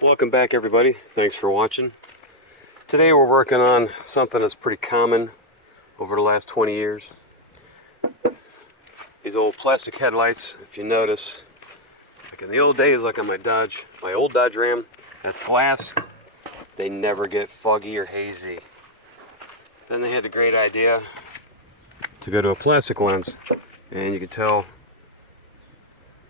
Welcome back, everybody. Thanks for watching. Today we're working on something that's pretty common over the last 20 years. These old plastic headlights, if you notice, like in the old days, like on my old Dodge Ram, that's glass, they never get foggy or hazy. Then they had the great idea to go to a plastic lens, and you can tell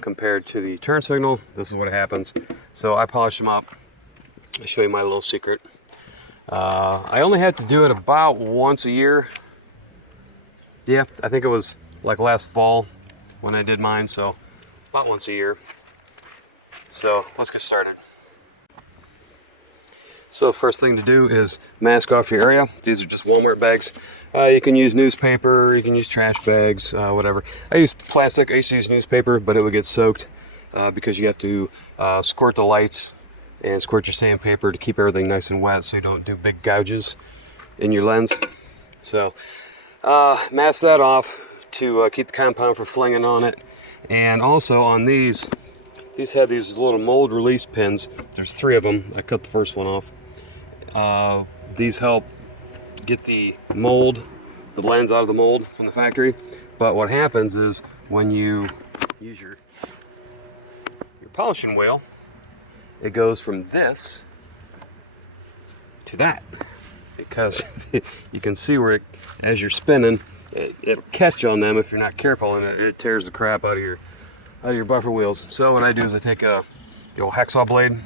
compared to the turn signal, this is what happens. So I polish them up. I'll show you my little secret. I only had to do it about once a year. Yeah, I think it was like last fall when I did mine, so about once a year. So let's get started. So first thing to do is mask off your area. These are just Walmart bags. You can use newspaper, you can use trash bags, whatever. I use plastic. I used to use newspaper, but it would get soaked because you have to squirt the lights and squirt your sandpaper to keep everything nice and wet so you don't do big gouges in your lens. So mask that off to keep the compound from flinging on it. And also on these have these little mold release pins. There's 3 of them. I cut the first one off. These help get the mold, the lens out of the mold from the factory. But what happens is when you use your polishing wheel, it goes from this to that, because you can see where as you're spinning, it'll catch on them if you're not careful, and it tears the crap out of your buffer wheels. So what I do is I take the old hacksaw blade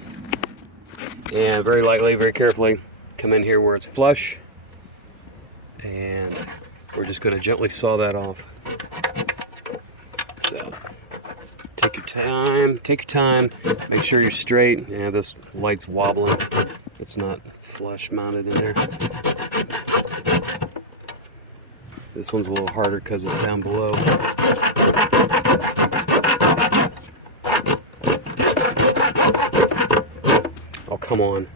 and very lightly, very carefully come in here where it's flush, and we're just going to gently saw that off. So take your time, make sure you're straight. Yeah, this light's wobbling. It's not flush mounted in there. This one's a little harder because it's down below. Oh, come on.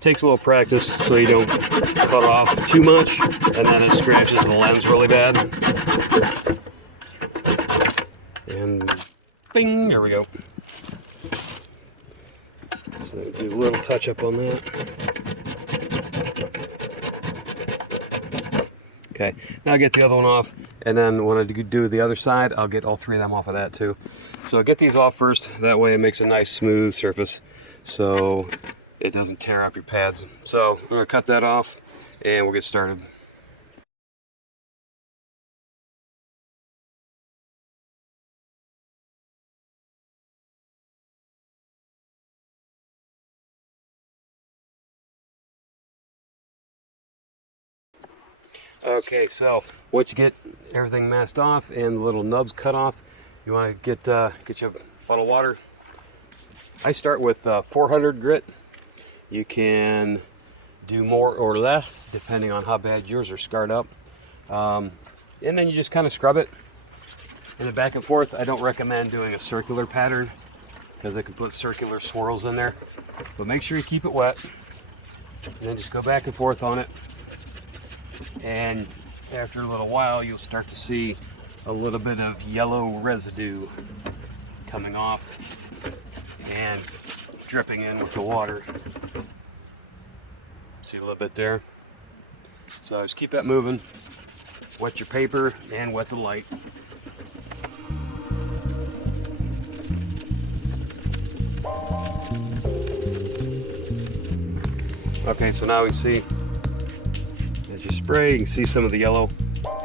Takes a little practice so you don't cut off too much, and then it scratches the lens really bad. And bing, there we go. So do a little touch up on that. Okay, now I get the other one off, and then when I do the other side, I'll get all 3 of them off of that too. So get these off first, that way it makes a nice smooth surface so it doesn't tear up your pads. So I'm gonna cut that off and we'll get started. Okay, so once you get everything masked off and the little nubs cut off, you want to get you a bottle of water. I start with 400 grit. You can do more or less depending on how bad yours are scarred up. And then you just kind of scrub it and then back and forth. I don't recommend doing a circular pattern because it can put circular swirls in there. But make sure you keep it wet. And then just go back and forth on it. And after a little while, you'll start to see a little bit of yellow residue coming off and dripping in with the water. See a little bit there? So just keep that moving. Wet your paper and wet the light. Okay, so now we can see, as you spray, you can see some of the yellow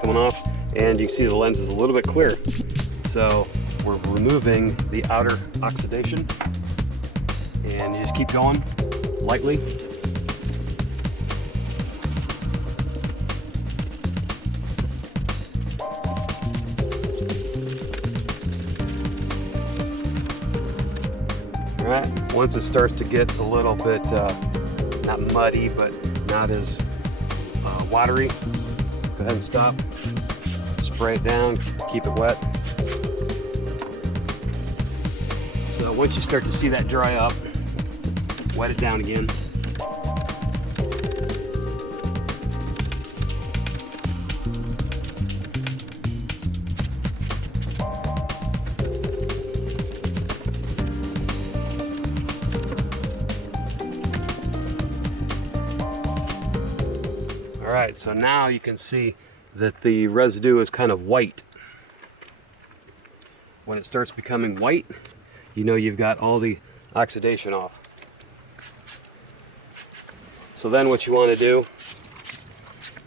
coming off, and you can see the lens is a little bit clear. So we're removing the outer oxidation, and you just keep going lightly. All right, once it starts to get a little bit not muddy, but not as watery, go ahead and stop. Spray it down, keep it wet. So once you start to see that dry up, wet it down again. All right, so now you can see that the residue is kind of white. When it starts becoming white, you know you've got all the oxidation off. So then what you want to do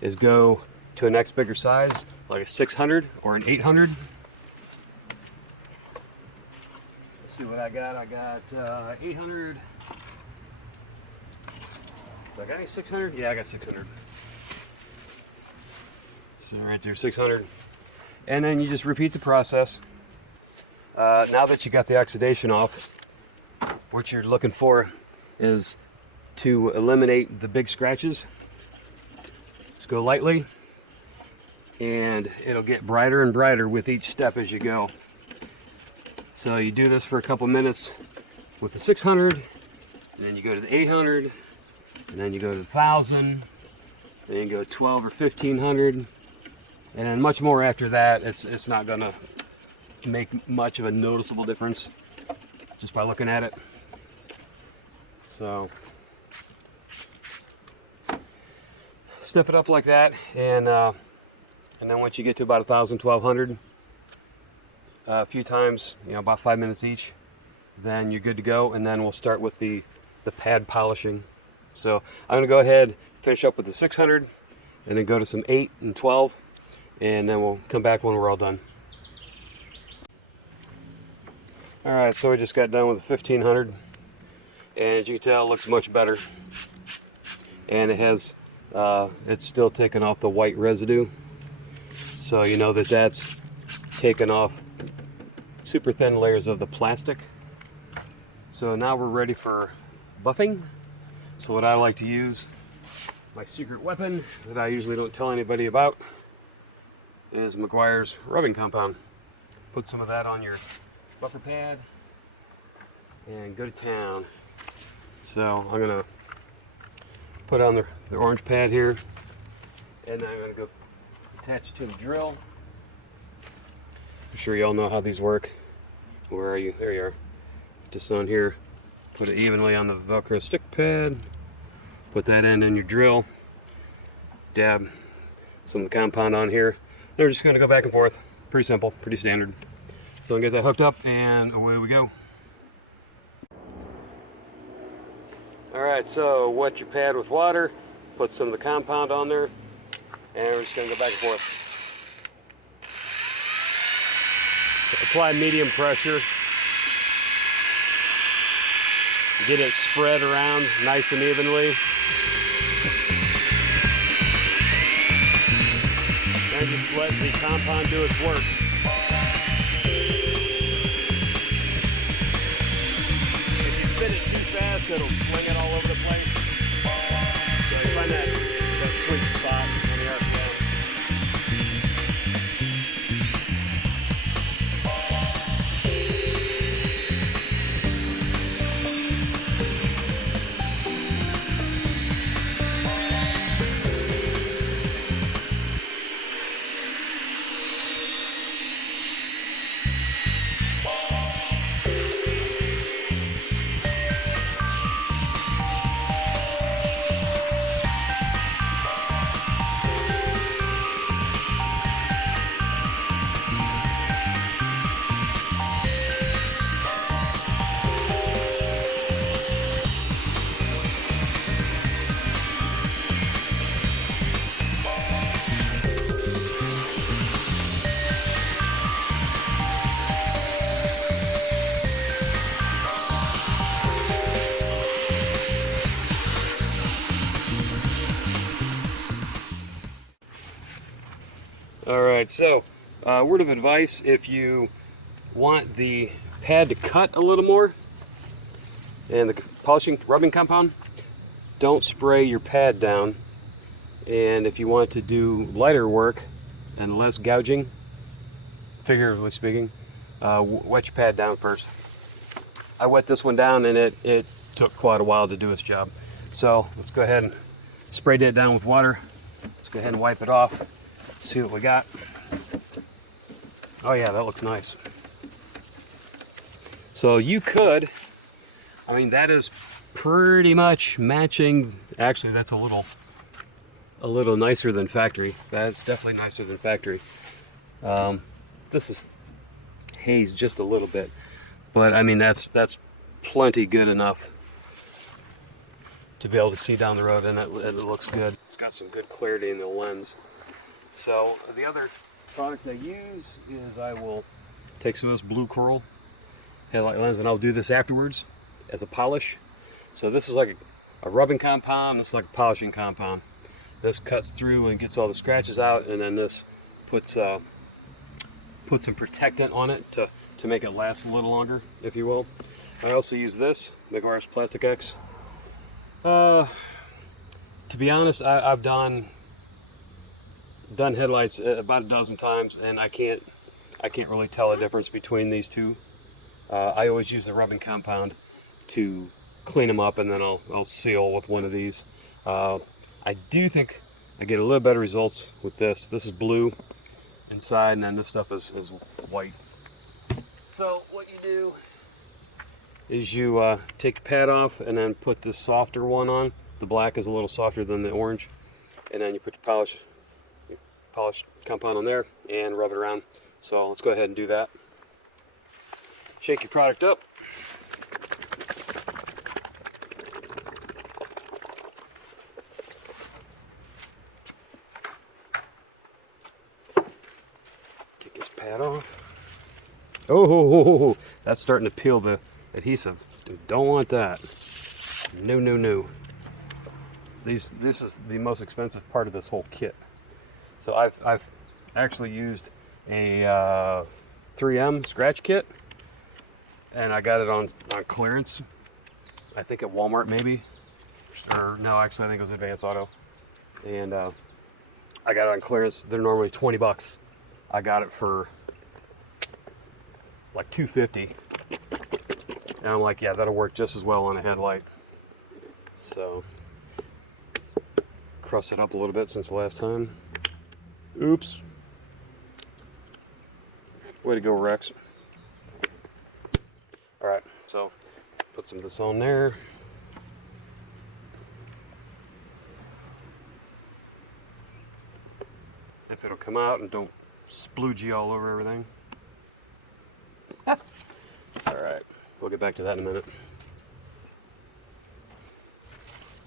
is go to a next bigger size, like a 600 or an 800. Let's see what I got. I got 800. Do I got any 600? Yeah, I got 600. So right there, 600. And then you just repeat the process. Now that you got the oxidation off, what you're looking for is to eliminate the big scratches. Just go lightly, and it'll get brighter and brighter with each step as you go. So you do this for a couple minutes with the 600, and then you go to the 800, and then you go to the 1000, and then you go 12 or 1500. And then much more after that. It's not gonna make much of a noticeable difference just by looking at it. So step it up like that, and then once you get to about 1000, 1200, a few times, about 5 minutes each, then you're good to go. And then we'll start with the pad polishing. So I'm gonna go ahead, finish up with the 600, and then go to some 8 and 12. And then we'll come back when we're all done. All right, so we just got done with the 1500, and as you can tell, it looks much better. And it has, it's still taking off the white residue. So you know that that's taken off super thin layers of the plastic. So now we're ready for buffing. So what I like to use, my secret weapon that I usually don't tell anybody about, is McGuire's rubbing compound. Put some of that on your buffer pad and go to town. So I'm gonna put on the orange pad here, and then I'm gonna go attach it to the drill. I'm sure you all know how these work. Where are you? There you are. Just on here. Put it evenly on the Velcro stick pad. Put that end in your drill. Dab some of the compound on here. We're just going to go back and forth. Pretty simple, pretty standard. So I'll get that hooked up, and away we go. All right, so wet your pad with water, put some of the compound on there, and we're just going to go back and forth. Apply medium pressure. Get it spread around nice and evenly. And just let the compound do its work. If you spin it too fast, it'll swing it all over the place. So you find that sweet spot on the RPM. Alright, so word of advice, if you want the pad to cut a little more and the polishing rubbing compound, don't spray your pad down. And if you want to do lighter work and less gouging, figuratively speaking, wet your pad down first. I wet this one down and it took quite a while to do its job. So let's go ahead and spray that down with water. Let's go ahead and wipe it off. See what we got. Oh yeah, that looks nice. So you could, I mean, that is pretty much matching. Actually, that's a little nicer than factory. That's definitely nicer than factory. This is hazed just a little bit, but I mean that's plenty good enough to be able to see down the road, and it looks good. It's got some good clarity in the lens. So the other product I use is I will take some of this blue coral headlight lens, and I'll do this afterwards as a polish. So this is like a rubbing compound. This is like a polishing compound. This cuts through and gets all the scratches out, and then this puts some protectant on it to make it last a little longer, if you will. I also use this Megaris Plastic X. To be honest, I've done headlights about a dozen times, and I can't really tell a difference between these two. I always use the rubbing compound to clean them up, and then I'll seal with one of these. I do think I get a little better results with this. This is blue inside, and then this stuff is white. So what you do is you take your pad off and then put this softer one on. The black is a little softer than the orange, and then you put your polish compound on there and rub it around. So let's go ahead and do that. Shake your product up. Take this pad off. Oh, that's starting to peel the adhesive. Don't want that. No. This is the most expensive part of this whole kit. So I've actually used a 3M scratch kit, and I got it on clearance. I think at Walmart maybe, or no, actually I think it was Advance Auto, and I got it on clearance. They're normally $20. I got it for like $2.50, and I'm like, yeah, that'll work just as well on a headlight. So let's crust it up a little bit since the last time. Oops. Way to go, Rex. All right, so put some of this on there. If it'll come out and don't sploogie all over everything. All right, we'll get back to that in a minute.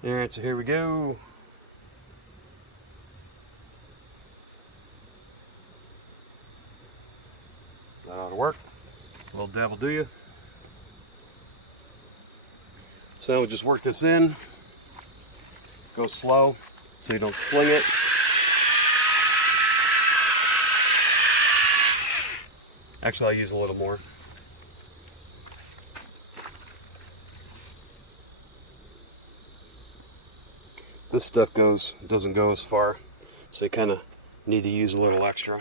All right, so here we go. That ought to work. A little dab will do you. So we'll just work this in. Go slow so you don't sling it. Actually, I'll use a little more. This stuff doesn't go as far, so you kind of need to use a little extra.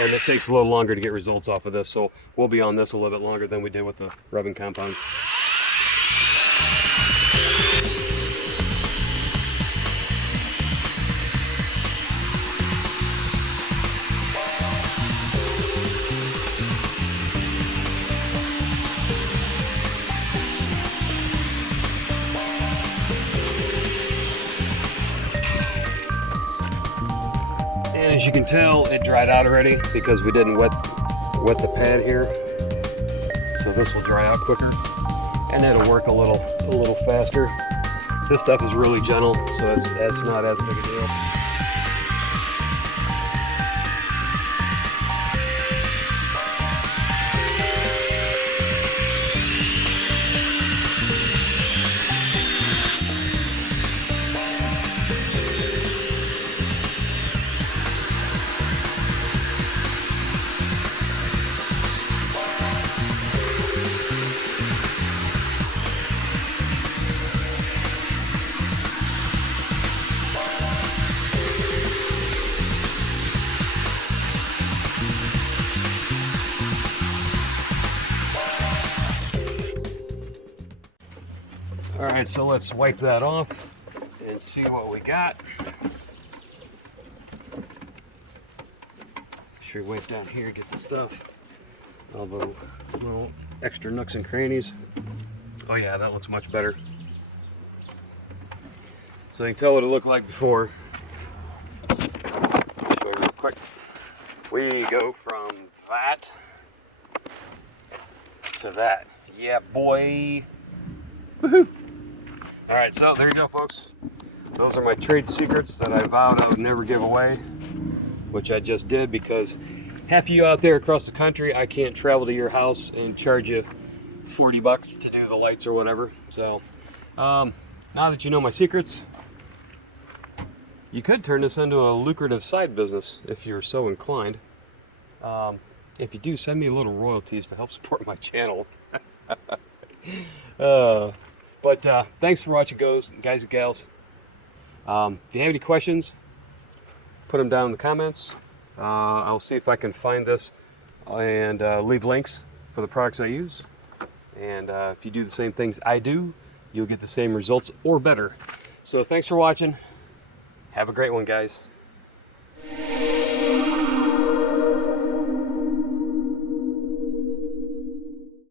And it takes a little longer to get results off of this, so we'll be on this a little bit longer than we did with the rubbing compound. And as you can tell, it dried out already because we didn't wet the pad here. So this will dry out quicker, and it'll work a little faster. This stuff is really gentle, so it's not as big a deal. All right, so let's wipe that off and see what we got. Sure, wipe down here, get the stuff. All the little extra nooks and crannies. Oh yeah, that looks much better. So you can tell what it looked like before. Show you real quick. We go from that to that. Yeah, boy. Woohoo! All right, so there you go, folks. Those are my trade secrets that I vowed I would never give away, which I just did, because half of you out there across the country, I can't travel to your house and charge you 40 bucks to do the lights or whatever. So now that you know my secrets, you could turn this into a lucrative side business if you're so inclined. If you do, send me a little royalties to help support my channel. But thanks for watching, guys and gals. If you have any questions, put them down in the comments. I'll see if I can find this and leave links for the products I use. And if you do the same things I do, you'll get the same results or better. So thanks for watching. Have a great one, guys.